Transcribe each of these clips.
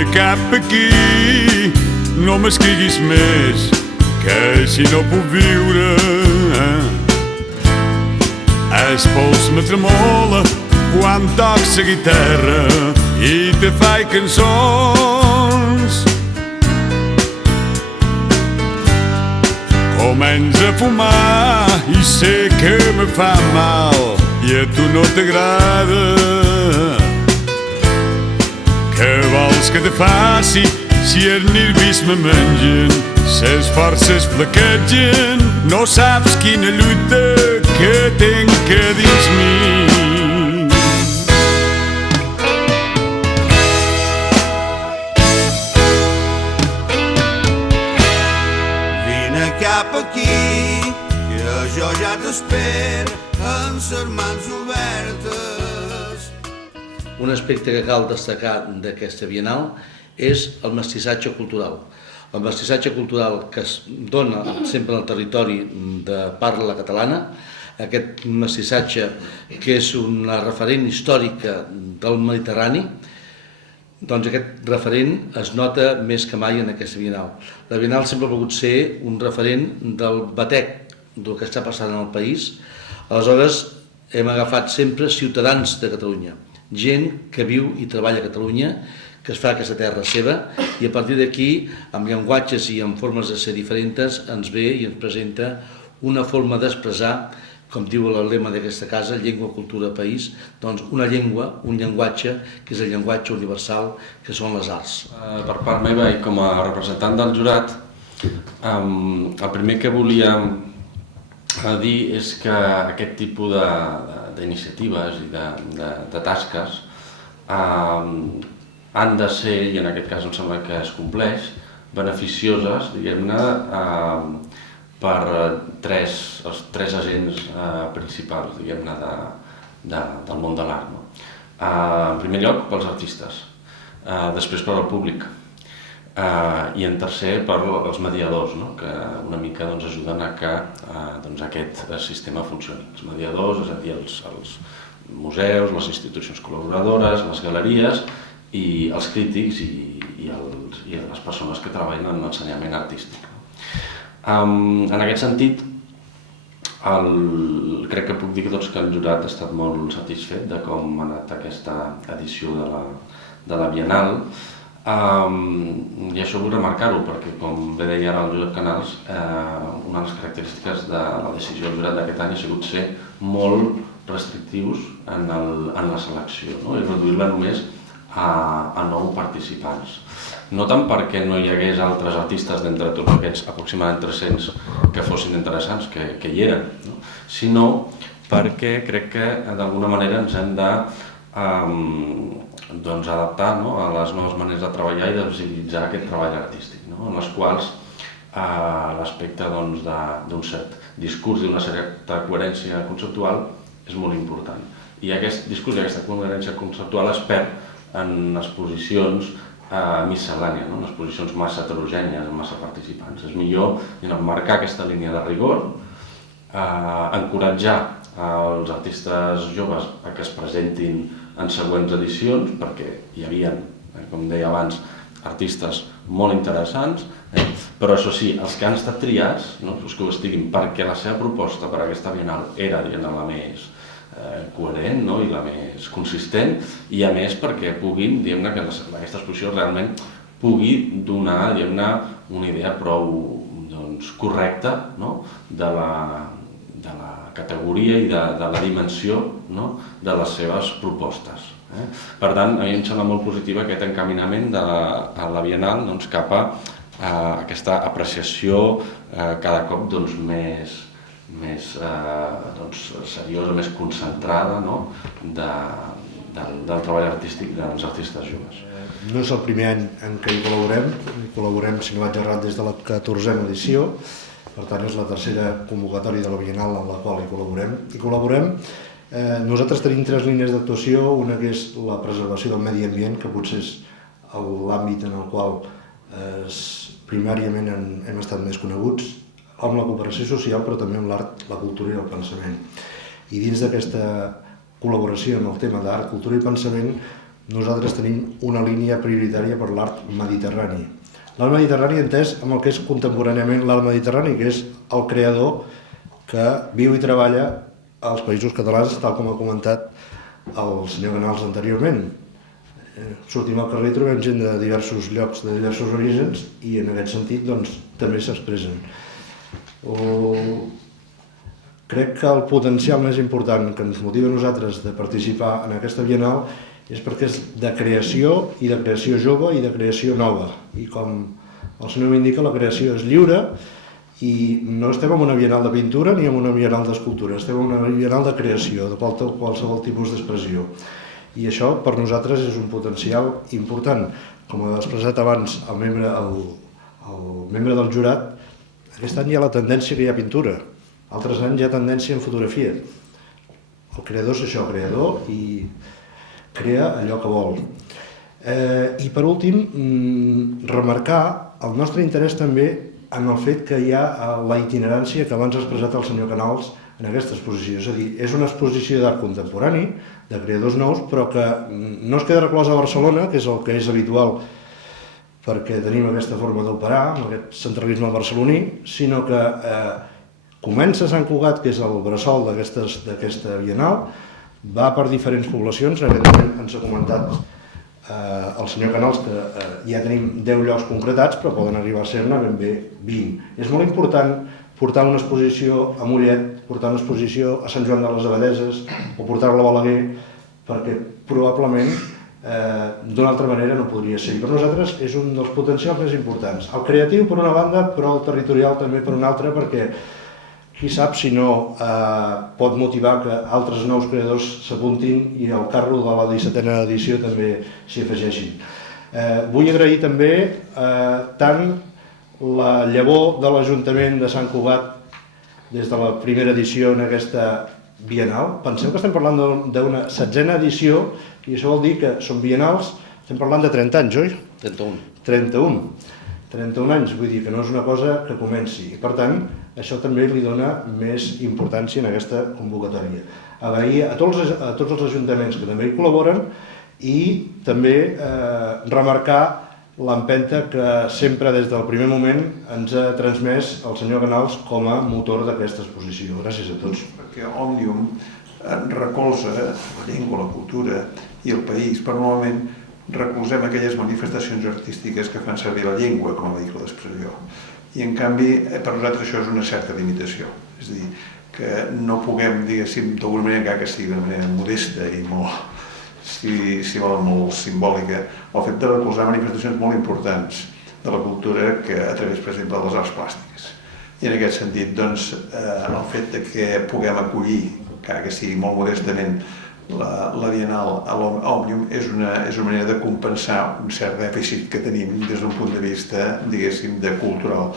Vine cap aquí, no m'escriguis més, que si no puc viure. El pols me tremola quan toc la guitarra i te faig cançons. Comença a fumar i sé que me fa mal i a tu no t'agrada. Què vols que te faci si els nervis me mengen, ses forces flaquegen, no saps quina lluita que tinc a dins mi. Vine cap aquí, que jo ja t'espero amb les mans obertes. Un aspecte que cal destacar d'aquesta Bienal és el mestissatge cultural. El mestissatge cultural que es dona sempre al territori de parla catalana, aquest mestissatge que és una referent històrica del Mediterrani, doncs aquest referent es nota més que mai en aquesta Bienal. La Bienal sempre ha pogut ser un referent del batec del que està passant en el país. Aleshores, hem agafat sempre ciutadans de Catalunya, gent que viu i treballa a Catalunya, que es fa aquesta terra seva, i a partir d'aquí, amb llenguatges i amb formes de ser diferents, ens ve i ens presenta una forma d'expressar, com diu el lema d'aquesta casa, llengua, cultura, país, doncs una llengua, un llenguatge, que és el llenguatge universal, que són les arts. Per part meva i com a representant del jurat, el primer que volia dir és que aquest tipus d'iniciatives i de tasques han de ser, i en aquest cas em sembla que es compleix, beneficioses, diguem-ne, per els tres agents principals, diguem-ne, del món de l'art. En primer lloc, pels artistes, després per al públic, i en tercer per als mediadors, que una mica ajuden a que aquest sistema funcioni. Els mediadors, és a dir, els museus, les institucions col·laboradores, les galeries, i els crítics i les persones que treballen en l'ensenyament artístic. En aquest sentit, crec que puc dir que el jurat ha estat molt satisfet de com ha anat aquesta edició de la Bienal, i això vull remarcar-ho perquè, com bé deia ara el Josep Canals, una de les característiques de la decisió del jurat d'aquest any ha sigut ser molt restrictius en la selecció, i reduir-la només a 9 participants. No tant perquè no hi hagués altres artistes d'entre tots aquests aproximadament 300 que fossin interessants, que hi eren, sinó perquè crec que d'alguna manera ens hem d'adaptar a les noves maneres de treballar i de visibilitzar aquest treball artístic, en les quals l'aspecte d'un cert discurs i d'una certa coherència conceptual és molt important. I aquest discurs i aquesta coherència conceptual es perd en exposicions miscel·lànies, en exposicions massa heterogènies, amb massa participants. És millor marcar aquesta línia de rigor, encoratjar els artistes joves a que es presentin en següents edicions, perquè hi havia, com deia abans, artistes molt interessants, però això sí, els que han estat triats, els que ho estiguin, perquè la seva proposta per a aquesta Bienal era la més coherent i la més consistent, i a més perquè puguin, diguem-ne, que aquesta exposició realment pugui donar, diguem-ne, una idea prou correcta de la categoria i de la dimensió de les seves propostes. Per tant, a mi em sembla molt positiu aquest encaminament de la Bienal cap a aquesta apreciació cada cop més seriosa, més concentrada del treball artístic dels artistes joves. No és el primer any en què hi col·laborem, si no vaig errat, des de la 14a edició, per tant és la tercera convocatòria de la Bienal en la qual hi col·laborem. Nosaltres tenim 3 línies d'actuació, una que és la preservació del medi ambient, que potser és l'àmbit en el qual primàriament hem estat més coneguts, amb la cooperació social, però també amb l'art, la cultura i el pensament. I dins d'aquesta col·laboració en el tema d'art, cultura i pensament, nosaltres tenim una línia prioritària per l'art mediterrani. L'art mediterrani entès amb el que és contemporàniament l'art mediterrani, que és el creador que viu i treballa als Països Catalans, tal com ha comentat el senyor Canals anteriorment. Sortim al carrer i trobem gent de diversos llocs, de diversos orígens, i en aquest sentit doncs, també s'expressen. Crec que el potencial més important que ens motiva a nosaltres de participar en aquesta Bienal és perquè és de creació, i de creació jove i de creació nova. I com el senyor m'indica, la creació és lliure i no estem en una Bienal de pintura ni en una Bienal d'escultura, estem en una Bienal de creació, de qualsevol tipus d'expressió. I això per nosaltres és un potencial important. Com ha expressat abans el membre del jurat, aquest any hi ha la tendència que hi ha pintura, altres anys hi ha tendència en fotografia. El creador és això, creador, i crea allò que vol. I per últim, remarcar el nostre interès també en el fet que hi ha la itinerància que abans ha expressat el senyor Canals en aquesta exposició. És a dir, és una exposició d'art contemporani, de creadors nous, però que no es queda reclosa a Barcelona, que és el que és habitual perquè tenim aquesta forma d'operar, amb aquest centralisme barceloní, sinó que comença a Sant Cugat, que és el bressol d'aquesta Bienal, va per diferents poblacions. En aquest moment ens ha comentat el senyor Canals que ja tenim 10 llocs concretats, però poden arribar a ser-ne ben bé 20. És molt important portar una exposició a Mollet, portar una exposició a Sant Joan de les Abadesses o portar-la a Balaguer, perquè probablement d'una altra manera no podria ser. I per nosaltres és un dels potencials més importants. El creatiu per una banda, però el territorial també per una altra, perquè qui sap si no pot motivar que altres nous creadors s'apuntin i al carro de la 17a edició també s'hi afegeixin. Vull agrair també tant la llavor de l'Ajuntament de Sant Cugat des de la primera edició en aquesta Bienal. Penseu que estem parlant d'una 16a edició i això vol dir que són bienals, estem parlant de 30 anys, oi? 31 anys, vull dir que no és una cosa que comenci. I per tant, això també li dona més importància en aquesta convocatòria. Agrair a tots els ajuntaments que també hi col·laboren i també remarcar l'empenta que sempre des del primer moment ens ha transmès el senyor Canals com a motor d'aquesta exposició. Gràcies a tots. Perquè Òmnium recolza la llengua, la cultura i el país, però normalment recolzem aquelles manifestacions artístiques que fan servir la llengua com a vehicle d'expressió. I en canvi, per nosaltres això és una certa limitació. És a dir, que no puguem, diguéssim, d'alguna manera, encara que sigui de manera modesta i molt, si volen, molt simbòlica, el fet de recolzar manifestacions molt importants de la cultura que a través, per exemple, de les arts plàstiques. I en aquest sentit, doncs, el fet que puguem acollir, encara que sigui molt modestament, la Bienal a l'Òmnium és una manera de compensar un cert dèficit que tenim des d'un punt de vista, diguéssim, de cultural,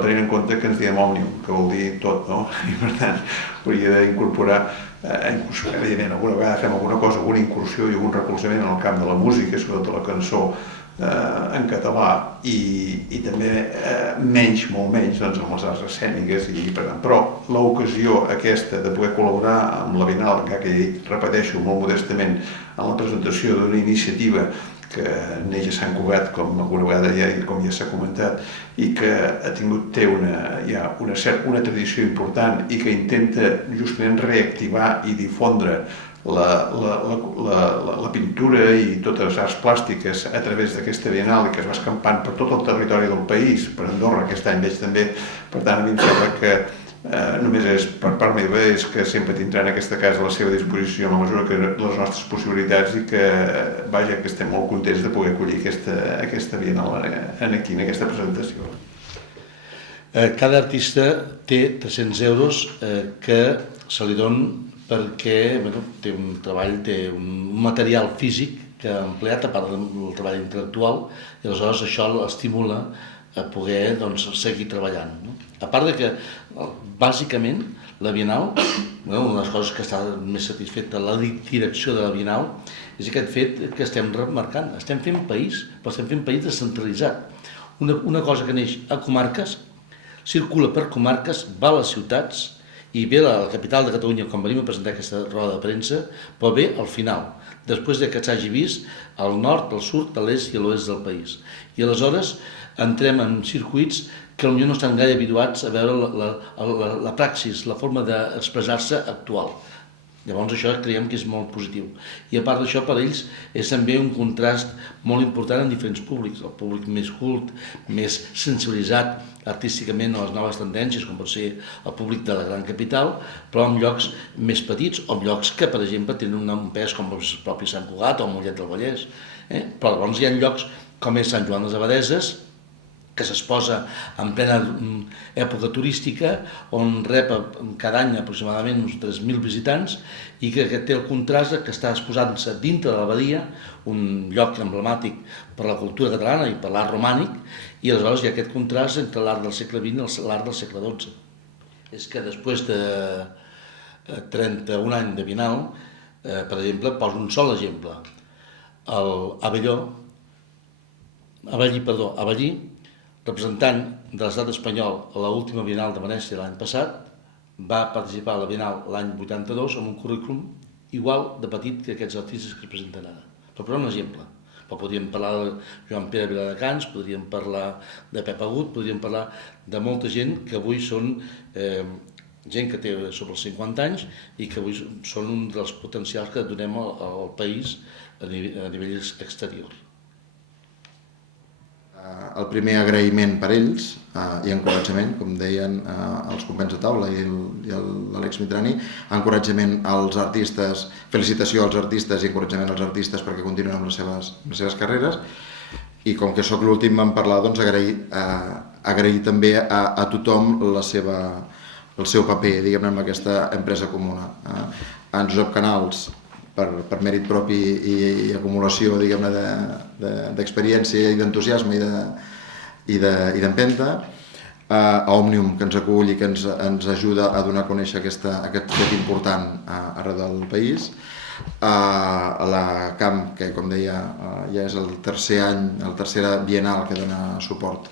tenint en compte que ens diem Òmnium, que vol dir tot, no? I per tant, hauria d'incorporar, evidentment, alguna vegada fem alguna cosa, alguna incursió i algun recolzament en el camp de la música, sobretot de la cançó en català, i també molt menys doncs, amb les arts escèniques, i per tant, però l'ocasió aquesta de poder col·laborar amb la Bienal, que repeteixo molt modestament, en la presentació d'una iniciativa que neix a Sant Cugat, com alguna vegada com ja s'ha comentat, i que té una tradició important i que intenta justament reactivar i difondre la pintura i totes les arts plàstiques a través d'aquesta Bienal i que es va escampant per tot el territori del país, per Andorra aquest any veig també, per tant a mi em sembla que només és per part meva és que sempre tindran aquesta casa a la seva disposició en la mesura que les nostres possibilitats i que vaja que estem molt contents de poder acollir aquesta Bienal aquí en aquesta presentació. Cada artista té 300 euros que se li donen perquè té un treball, té un material físic que ha empleat, a part del treball intel·lectual, i aleshores això l'estimula a poder seguir treballant. A part de que, bàsicament, la Bienal, una de les coses que està més satisfeta de la direcció de la Bienal, és aquest fet que estem remarcant. Estem fent país, però estem fent país descentralitzat. Una cosa que neix a comarques, circula per comarques, va a les ciutats, i ve a la capital de Catalunya, quan venim a presentar aquesta roda de premsa, però ve al final després que s'hagi vist al nord, al sud, a l'est i a l'oest del país. I aleshores entrem en circuits que potser no estan gaire habituats a veure la praxis, la forma d'expressar-se actual. Llavors això creiem que és molt positiu. I a part d'això, per ells és també un contrast molt important en diferents públics. El públic més cult, més sensibilitzat artísticament a les noves tendències, com pot ser el públic de la gran capital, però en llocs més petits o en llocs que, per exemple, tenen un pes com el propi Sant Cugat o Mollet del Vallès. Però llavors hi ha llocs com és Sant Joan les Abadesses, que s'exposa en plena època turística, on rep cada any aproximadament uns 3.000 visitants i que té el contrast que està exposant-se dintre de l'abadia, un lloc emblemàtic per la cultura catalana i per l'art romànic, i aleshores hi ha aquest contrast entre l'art del segle XX i l'art del segle XII. És que després de 31 anys de Bienal, per exemple, poso un sol exemple. Avellí, representant de l'estat espanyol a l'última Bienal de Venècia l'any passat, va participar a la Bienal l'any 82 amb un currículum igual de petit que aquests artistes que es presenten ara. Però un exemple. Però podríem parlar de Joan Pere Viladecans, podríem parlar de Pep Agut, podríem parlar de molta gent que avui són gent que té sobre els 50 anys i que avui són un dels potencials que donem al país a nivell exterior. El primer agraïment per ells i encoratjament, com deien els companys de taula i l'Àlex Mitrani, encoratjament als artistes, felicitació als artistes i encoratjament als artistes perquè continuïn amb les seves carreres. I com que sóc l'últim en parlar, doncs agrair també a tothom el seu paper, diguem-ne, en aquesta empresa comuna. En Josep Canals, per mèrit propi i acumulació, diguem-ne, d'experiència i d'entusiasme i d'empenta, a Òmnium, que ens acull i que ens ajuda a donar a conèixer aquest fet important arreu del país, a la CAM, que com deia ja és el tercer any, la tercera bienal que dona suport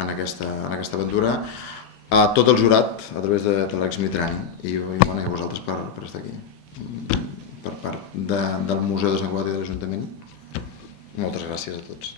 en aquesta aventura, a tot el jurat a través de l'Àlex Mitrani i a vosaltres per estar aquí. Per part del Museu de Sant Cugat i de l'Ajuntament. Moltes gràcies a tots.